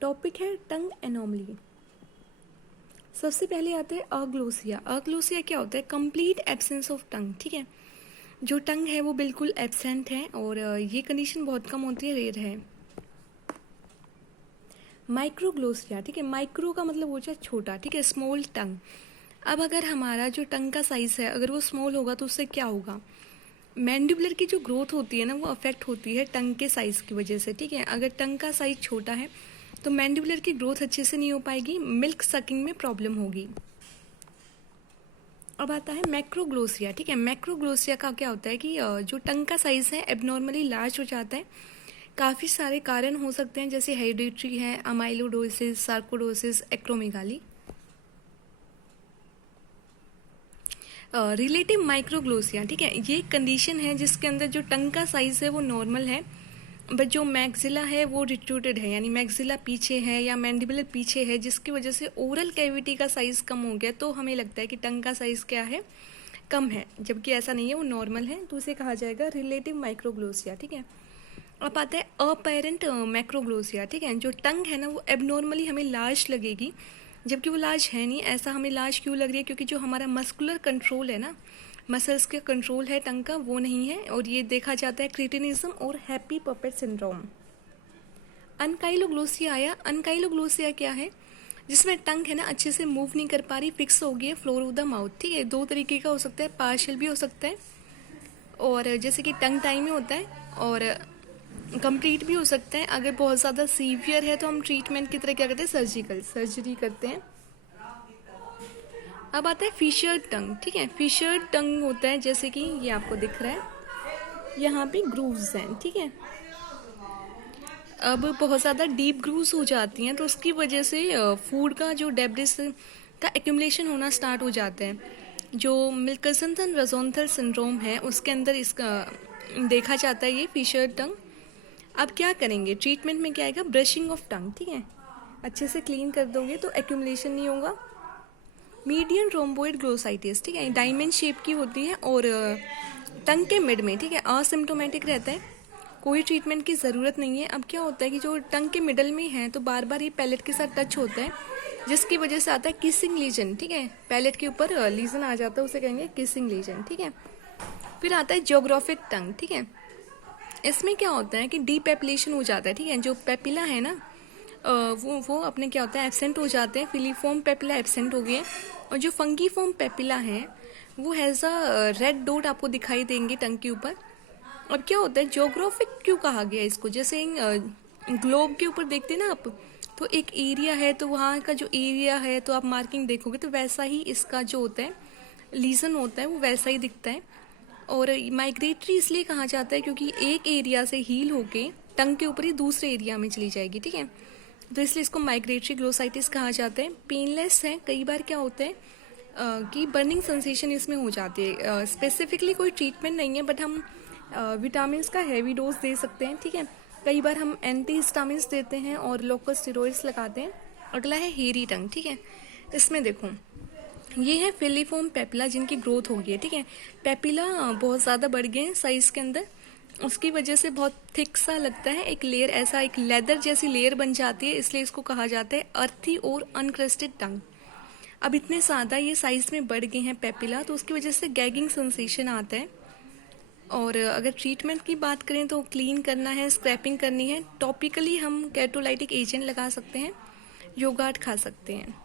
Topic है टंग anomaly. सबसे पहले आता है अग्लोसिया। अग्लोसिया क्या होता है? Complete absence of tongue. ठीक है, जो टंग है वो बिल्कुल एब्सेंट है और ये कंडीशन बहुत कम होती है, रेयर है। माइक्रोग्लोसिया, ठीक है, माइक्रो का मतलब हो जाए छोटा, ठीक है, स्मॉल टंग। अब अगर हमारा जो टंग का साइज है अगर वो स्मॉल होगा तो उससे क्या होगा? मैंडिबुलर की जो ग्रोथ होती है ना वो अफेक्ट होती है टंग के साइज की वजह से। ठीक है, अगर टंग का साइज छोटा है तो मैंडिबुलर की ग्रोथ अच्छे से नहीं हो पाएगी, मिल्क सकिंग में प्रॉब्लम होगी। अब आता है मैक्रोग्लोसिया। ठीक है, मैक्रोग्लोसिया का क्या होता है कि जो टंग का साइज है एबनॉर्मली लार्ज हो जाता है। काफ़ी सारे कारण हो सकते हैं जैसे हेरिडिटरी है, अमाइलोडोसिस, सार्कोडोसिस, एक्रोमेगाली। रिलेटिव माइक्रोग्लोसिया, ठीक है, ये कंडीशन है जिसके अंदर जो टंग का साइज है वो नॉर्मल है बट जो मैक्सिला है वो रिट्रूटेड है, यानी मैक्सिला पीछे है या मैंडिबुलर पीछे है, जिसकी वजह से ओरल कैविटी का साइज कम हो गया तो हमें लगता है कि टंग का साइज क्या है, कम है, जबकि ऐसा नहीं है, वो नॉर्मल है, तो उसे कहा जाएगा रिलेटिव माइक्रोग्लोसिया। ठीक है, अब आता है अपेरेंट मैक्रोग्लोसिया। ठीक है, जो टंग है ना वो एबनॉर्मली हमें लार्ज लगेगी जबकि वो लार्ज है नहीं। ऐसा हमें लार्ज क्यों लग रही है? क्योंकि जो हमारा मस्कुलर कंट्रोल है ना, मसल्स के कंट्रोल है टंग का, वो नहीं है, और ये देखा जाता है क्रिटिनिज्म और हैप्पी पपेट सिंड्रोम। अनकाइलोग्लोसिया आया। अनकाइलोग्लोसिया क्या है? जिसमें टंग है ना अच्छे से मूव नहीं कर पा रही, फिक्स हो गई है फ्लोर ऑफ द माउथ। ठीक है, दो तरीके का हो सकता है, पार्शियल भी हो सकता है और जैसे कि टंग टाई में होता है, और कंप्लीट भी हो सकता है। अगर बहुत ज़्यादा सीवियर है तो हम ट्रीटमेंट की तरह क्या करते हैं, सर्जरी करते हैं। अब आता है फिशर टंग। ठीक है, फिशर टंग होता है जैसे कि ये आपको दिख रहा है, यहाँ पे ग्रूव्स हैं। ठीक है, अब बहुत ज़्यादा डीप ग्रूव्स हो जाती हैं तो उसकी वजह से फूड का जो डेब्रिस का एक्यूमुलेशन होना स्टार्ट हो जाता है। जो मिल्कसन रजोंथल सिंड्रोम है उसके अंदर इसका देखा जाता है ये फिशर टंग। अब क्या करेंगे ट्रीटमेंट में? क्या आएगा? Brushing of tongue. ठीक है, अच्छे से क्लीन कर दोगे तो एक्यूमुलेशन नहीं होगा। मीडियन रोम्बोइड ग्लोसाइटिस, ठीक है, डायमंड शेप की होती है और टंग के मिड में, ठीक है, असिम्टोमेटिक रहता है, कोई ट्रीटमेंट की ज़रूरत नहीं है। अब क्या होता है कि जो टंग के मिडल में है तो बार बार ये पैलेट के साथ टच होता है जिसकी वजह से आता है किसिंग लीजन। ठीक है, पैलेट के ऊपर लीजन आ जाता है, उसे कहेंगे किसिंग लीजन। ठीक है, फिर आता है जियोग्राफिक टंग। ठीक है, इसमें क्या होता है कि डीपेपिलेशन हो जाता है। ठीक है, जो पेपिला है ना वो अपने क्या होता है, एब्सेंट हो जाते हैं। फिलीफॉर्म पेपिला एब्सेंट हो गए और जो फंगीफॉर्म पेपिला है वो हैज़ अ रेड डॉट आपको दिखाई देंगे टंग के ऊपर। अब क्या होता है, ज्योग्राफिक क्यों कहा गया इसको? जैसे ग्लोब के ऊपर देखते हैं ना आप, तो एक एरिया है तो वहाँ का जो एरिया है तो आप मार्किंग देखोगे तो वैसा ही इसका जो होता है लीजन होता है वो वैसा ही दिखता है। और माइग्रेटरी इसलिए कहा जाता है क्योंकि एक एरिया से हील होके टंग के ऊपर ही दूसरे एरिया में चली जाएगी। ठीक है, तो इसलिए इसको माइग्रेटरी ग्लोसाइटिस कहा जाता है। पेनलेस है। कई बार क्या होता है कि बर्निंग सेंसेशन इसमें हो जाती है। स्पेसिफिकली कोई ट्रीटमेंट नहीं है बट हम विटामिन का हैवी डोज दे सकते हैं। ठीक है, कई बार हम एंटी हिस्टामिन्स देते हैं और लोकल स्टेरॉइड्स लगाते हैं। अगला है हेरी टंग। ठीक है, इसमें देखो ये है फिलीफॉर्म पेपिला जिनकी ग्रोथ हो गई है। ठीक है, पेपिला बहुत ज़्यादा बढ़ गए हैं साइज के अंदर, उसकी वजह से बहुत थिक सा लगता है, एक लेयर, ऐसा एक लेदर जैसी लेयर बन जाती है, इसलिए इसको कहा जाता है अर्थी और अनक्रस्टेड टंग। अब इतने ज़्यादा ये साइज में बढ़ गए हैं पेपिला तो उसकी वजह से गैगिंग सेंसेशन आता है। और अगर ट्रीटमेंट की बात करें तो क्लीन करना है, स्क्रैपिंग करनी है, टॉपिकली हम कैटोलाइटिक एजेंट लगा सकते हैं, योगार्ट खा सकते हैं।